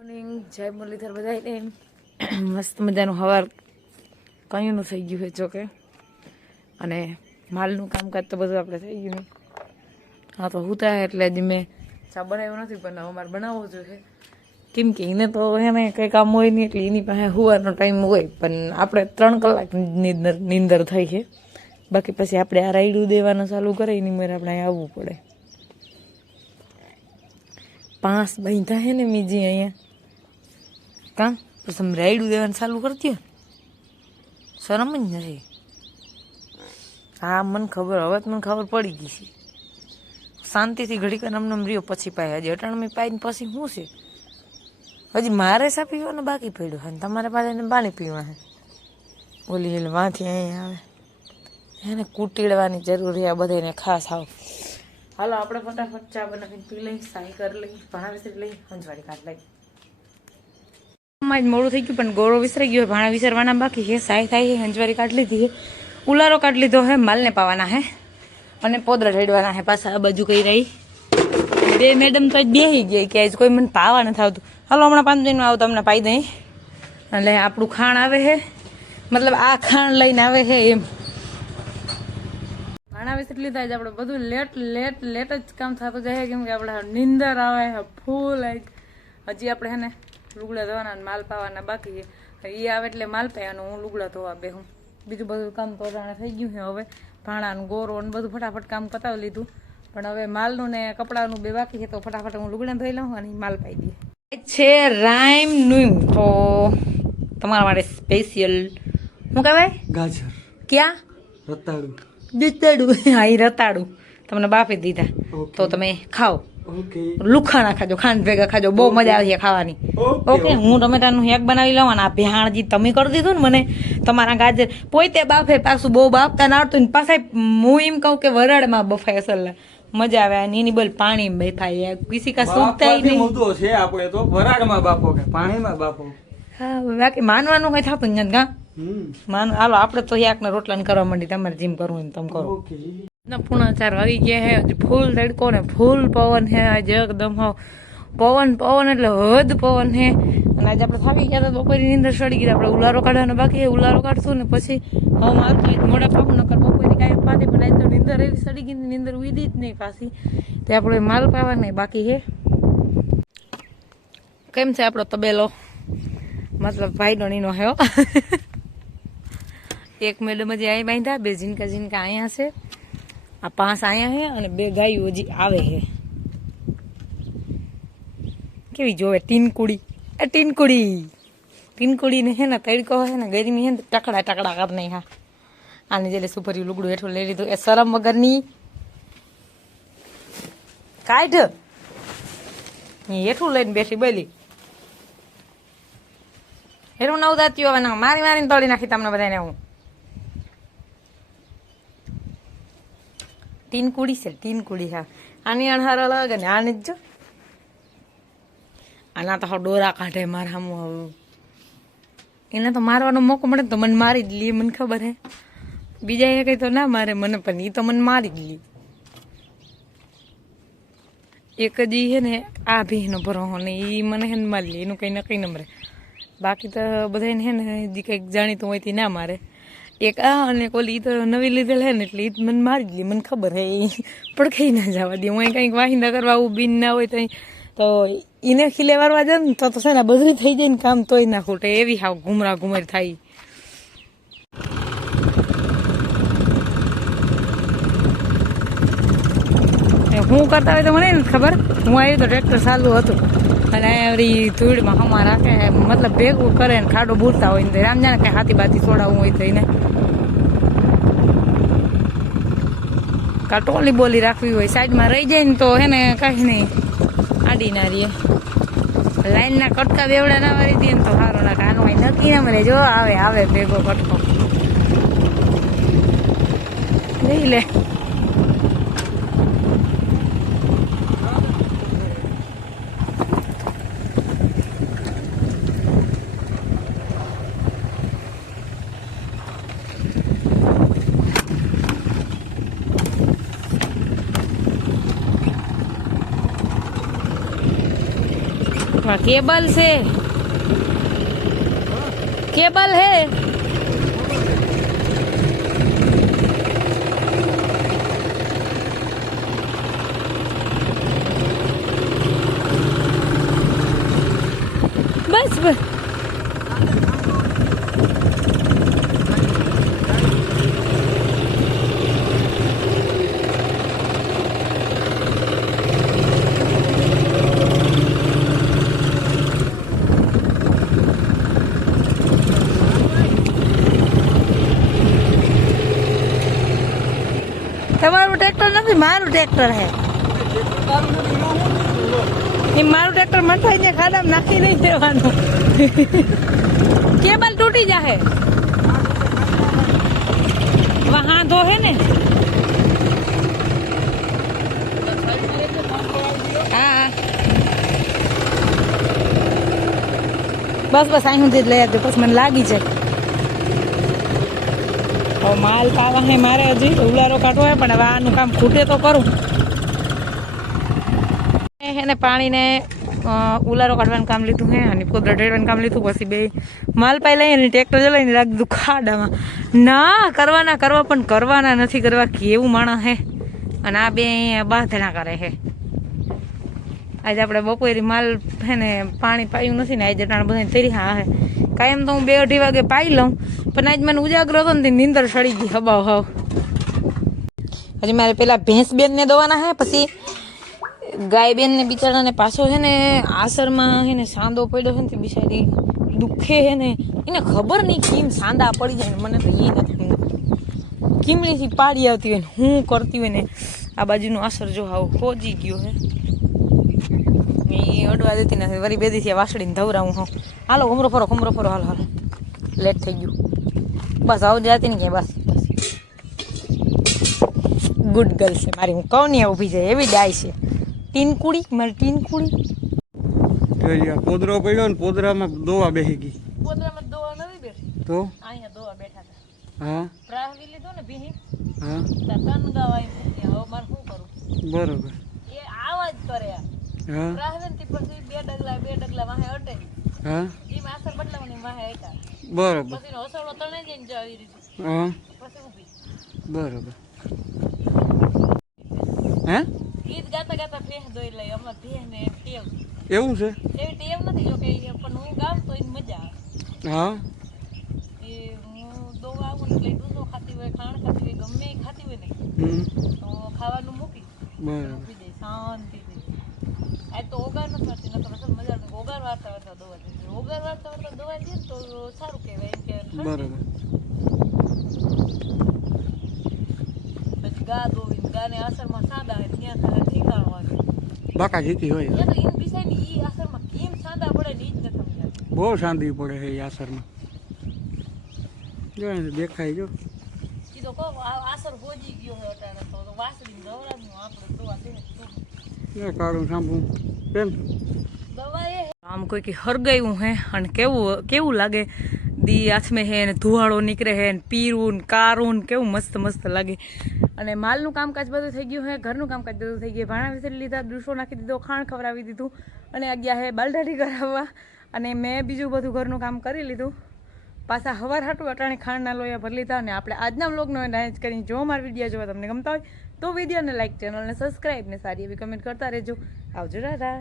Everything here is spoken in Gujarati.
મોર્નિંગ જય મુરલીધર બધાને મસ્ત મજાનું હવાર કયુંનું થઈ ગયું છે જોકે. અને માલનું કામકાજ તો બધું આપણે થઈ ગયું. હા, તો હું થાય એટલે હજી મેં ચા બનાવ્યો નથી, પણ અમારે બનાવવો જોઈએ. કેમ કે એને તો એને કંઈ કામ હોય નહીં એટલે એની પાસે હુવાનો ટાઈમ હોય, પણ આપણે ત્રણ કલાક નીંદર નીંદર થઈ છે. બાકી પછી આપણે આ રાયડું દેવાનું ચાલુ કરે, એની મારે આપણે અહીં આવવું પડે. પાંચ બાંધા હે ને મીજી અહીંયા. કાં પછી તમે રાયડું દેવાનું ચાલુ કરતી શરમ જ નથી. હા મને ખબર, હવે તો મને ખબર પડી ગઈ છે. શાંતિથી ઘડીક અમને રહ્યો, પછી પાય હજી અટાણમી પાઈને પછી શું છે? હજી મારે સા પીવાનું બાકી પડ્યું અને તમારે પાસે એને પાણી પીવા હે ઓલી એટલે વાંથી અહીંયા આવે. એને કૂટીડવાની જરૂરી આ બધાને ખાસ આવ. હાલો, આપણે ફટાફટ ચા બનાવીને પી લઈ સાઈ કરી લઈ ભણાવી લઈ હંજવાડી કાઢ લઈ માં જ મોડું થઈ ગયું, પણ ગોળો વિસરાઈ ગયો ભાણા વિસરવાના બાકી છે સાય થાય છે હંજવારી કાઢી લીધી હે. ઉલારો કાઢી લીધો હે, માલને પાવાના હે. અને પોદરા ઢેડવાના હે, પાછા આ બાજુ કઈ રહી. બે મેડમ તો આજ બેહી ગઈ કે આજ કોઈ મને પાવા નથી આવતું. હાલો, હમણાં પાંચ દિનમાં આવું તમને પાઈ દઈ. એટલે આપણું ખાણ આવે છે મતલબ આ ખાણ લઈને આવે છે એમ. ભાણા વિસરી લીધા જ આપણે બધું લેટ લેટ લેટ જ કામ થતું જાય કેમ કે આપણે નિંદર આવે ફૂલ હજી આપણે હે ને લુગડા ધોવાના માલ પાવાના બાકી છે. એ આવે એટલે માલ પાવાનું હું લુગડા ધોવા બેહું. બીજું બધું કામ તો થઈ ગયું છે હવે. ભાણાનું ગોરો ને બધું ફટાફટ કામ પતાવી લીધું. પણ હવે માલનું ને કપડાનું બે બાકી છે તો ફટાફટ હું લુગડા ધોઈ લઉં અને માલ પાઈ દઈએ. છે રાઈમનું તો તમારા માટે સ્પેશિયલ. શું કહેવાય? ગાજર. ક્યાં? રતાડું રતાડું હા એ રતાડું તમને બાફી દીધા. તો તમે ખાઓ. લુખાણા ખાજો ખાંડ ભેગા ખાજો બહુ મજા આવશે ખાવાની. ઓકે હું ટમેટાનું હેક બનાવી લઉં અને આ ભેહાણજી તમે કરી દીધું ને મને તમારા ગાજર. પોતે બાફે પાછું બહુ બાફતા ના આવડતું ને પાછા હું એમ કહું કે વરાળમાં બફાય અસલ. મજા આવે અને એની બોલ પાણી બફાય કિસી કા સુખતા બાફવાથી નહીં. મુદ્દો છે આપણે તો. વરાળમાં બાફો કે પાણીમાં બાફો? હા બાકી માનવાનું કઈ થતું ને નથી ગા. માન હાલો આપણે તો યાક ને રોટલા કરવા માંડી તમારે જેમ કરવું એમ તમે કરો. પૂણા ચાર વાગી ગયા હે. ફૂલ તડકો ને ફૂલ પવન હે. આજે એકદમ હાવ પવન પવન એટલે હદ પવન હે. અને આજે આપણે થાકી ગયા હતા બપોરની નીંદર સડી ગઈ. આપણે ઉલારો કાઢવાનો બાકી હે. ઉલારો કાઢશું ને પછી હવે મારું તો મોડા પાપ, નકર બપોરની કાંઈ પાતી પણ આજે તો નીંદર એવી સડી ગઈ નીંદર ઉડી જ નહીં પાછી. તે આપણે માલ પાવાને બાકી હે. કેમ છે આપણો તબેલો? મતલબ ભાઈનો નીનો હે એક મેડમ જે અહીં બાંધ્યા, બે ઝીનકા ઝીનકા અહીંયા છે. આ પાંચ અહીંયા છે અને બે ગાયો હજી આવે છે કેવી જોવે? ટીનકુડી. એ ટીનકુડી. ટીનકુડી ને હે ને તડકો હે ને ગરમી હે ને ટકડા ટકડા કર નહીં હા. આને જેલે સુપર્યું લુગડું હેઠું લઈ લીધું. એ શરમ વગરની. કાઢ. હેઠું લઈને બેઠી બોલી હેઠું નવ દાત્યું હવે મારી મારીને તળી નાખી તમને બધાને હું ટીન કુડી છે, ટીન કુડી, હા. આની અણહાર અલગ અને આને જ જો. આના તો ડોરા કાઢે મારા હામું હવે. એને તો મારવાનો મોકો મળે તો મને મારી જ લે, મને ખબર હે. બીજા એ કઈ તો ના મારે મને, પણ એ તો મને મારી જ લે. એક જ એ હે ને, આ ભીનો ભરો ને એ મને હે ને મારી લે, એનું કંઈ ન નંબરે બાકી તો બધાને હે ને જે કંઈક જાણીતું હોય તે ના મારે. એક આ અને કોલી તો નવી લીધેલ હે ને એટલે ઈ મને મારી દીધી મને ખબર હે પડખાઈ ના જવા દે. હું કંઈક વાહિંદા કરવા આવું, બીન ના હોય તો તો એને ખીલે વારવા જાય ને તો તો છે ને બધું થઈ જાય ને કામ તોય ના ખૂટે. એવી હાવ ઘુમરા ઘુમર થાય. હું કરતા હોય તો મને ખબર. હું આવી તો ટ્રેક્ટર ચાલુ હતું. અને આવડી ધૂળમાં હમા રાખે, મતલબ ભેગું કરે ને ખાડો બૂરતા હોય ને રામ જાણે કે હાથી બાથી છોડાવવું હોય તો એને. કા ટોલી બોલી રાખવી હોય, સાઈડમાં રહી જાય ને તો હે ને કાંઈ નહીં. આડી ના રહીએ. લાઈનના કટકા બેવડા ના વારી દે ને તો સારો ના કાનો કઈ નક્કી ના મળે જો આવે આવે ભેગો કટકો. લઈ લે. પણ કેબલ છે કેબલ હે બસ બસ તમારું ટ્રેક્ટર નથી, મારું ટ્રેક્ટર હે એ મારું ટ્રેક્ટર મઠાઈ ને ખાડામાં નાખી નહીં દેવાનું. કેબલ તૂટી જાહે. વહાં ધો હે ને. હા હા. બસ બસ અહીં સુધી જ લઈ આવજો, પછી મને લાગી જાય. હવે માલ પાવા હે મારે હજી ઉલારો કાઢવો હે પણ હવે આનું કામ ખૂટે તો કરું. એને પાણીને ઉલારો કાઢવાનું કામ લીધું હે, અને પોદરા ઢેડવાનું કામ લીધું, પછી બે માલ પાઈ લઈને ટ્રેક્ટર ચલાવીને રાખ દીધું ખાડામાં. ના, કરવાના કરવા, પણ કરવાના નથી, કરવા કેવું માણસ હે. અને આ બે અહીંયા બાંધણા કરે હે. આજે આપણે બપોરે માલ હે ને પાણી પાયું નથી ને, આજે ટાણ બધા તરી હા હે કાયમ તો હું બે અઢી વાગે પાઈ લઉં. પણ આજ મને ઉજાગરો હતો ને નીંદર સડી ગઈ હબાવ હવ. હજી મારે પેલા ભેંસ બેન ને દવાના હે, પછી ગાય બેન ને બિચારાને પાછો છે ને આસરમાં છે ને સાંદો પડ્યો છે ને બિચારી દુખે છે ને. એને ખબર નહીં કેમ સાંદા પડી જાય મને તો એ નથી કીમળીથી પાડી આવતી હોય ને હું કરતી હોય ને આ બાજુનું આસર જો હાવ ખોજી ગયો હે. એ અડવા દેતી નથી. વળી બેદીથી વાસળીને ધવરાવું હું હાલો ઉમરો ફરો ઉમરો ફરો હાલો હાલો. લેટ થઈ ગયું. બસ આવું જાતી ને ક્યાંય બસ. ગુડ ગર્લ છે મારી. હું કહું ને ઊભી જાય. એવી ડાય છે. ટીનકુડી મારી ટીનકુડી. પોદરો પડ્યો ને પોદરામાં દોવા બેસી ગઈ. પોદરામાં દોવા નથી બેસી તો? અહીંયા દોવા બેઠા હતા હા? પ્રાહવી લીધો ને ભીહી હા? તન ગાવા હવે મારે શું કરું? બરોબર. એ આવા જ કરે હા? પછી બે ડગલા બે ડગલા વાહે અટે હા? એ માસર બદલાવાની વાહે અટા બરોબર. પછી નો હસવડો તણે જઈને જાવી દીધું હા? પછી ઊભી. બરોબર. હે? ગીત ગાતા ગાતા ભેહ દોઈ લઈ અમાર ભેહ ને ટેવ. એવું છે? એવી ટેવ નથી જો કે પણ હું ગાઉં તો એને મજા આવે. હા? એ હું દોવા આવું ને એટલે દૂધો ખાતી હોય ખાણ ખાતી હોય ગમે ખાતી હોય ને તો ખાવાનું મૂકી શાંતિ શાંતિથી. આ તો ઓગાર નથી વાળતી નકર અસલ ઓગાર વાર્તા વાળતા દવા દે ઓગાર વાળતા વાળતા દોવા દે તો સારું કહેવાય એમ કે. પછી ગા દોવી અસરમાં સાદા હોય ત્યાં તારે ઠીકાણું આવે બાકા જીતી હોય. ત્યાં તો એમ બિસાય ને ઈ અસરમાં કેમ સાદા પડે ને ઈ જ સમજાતું બહુ શાંતિ પડે છે એ અસરમાં. જો દેખાય જો. ઈ તો કહો આસર હોજી ગયો હોય અટાણે તો આપણે દવા દે એ કાળું સાંભળું. આમ કોઈ કે હરગાયું હે, અને કેવું કેવું લાગે? દી હાથમાં હે, ને ધુવાળો નીકળે હે, ને પીરું, ને કારું, ને કેવું મસ્ત મસ્ત લાગે. અને માલનું કામકાજ બધું થઈ ગયું હે, ઘરનું કામકાજ બધું થઈ ગયું ભાણા વિસરી લીધા, દૂસો નાખી દીધો, ખાણ ખવડાવી દીધું, અને આ હે બાલદાઢી કરાવવા. અને મેં બીજું બધું ઘરનું કામ કરી લીધું. પાછા હવાર હાટું અટાણી ખાંડના લોયા ભરી લીધા, અને આપણે આજના વ્લોગનો ડાન્સ કરીને જો મારા વીડિયો જોવા તમને ગમતા હોય તો વિડીયોને લાઈક ચેનલને સબસ્ક્રાઈબ ને સારી એવી કમેન્ટ કરતા રહેજો. આવજો દાદા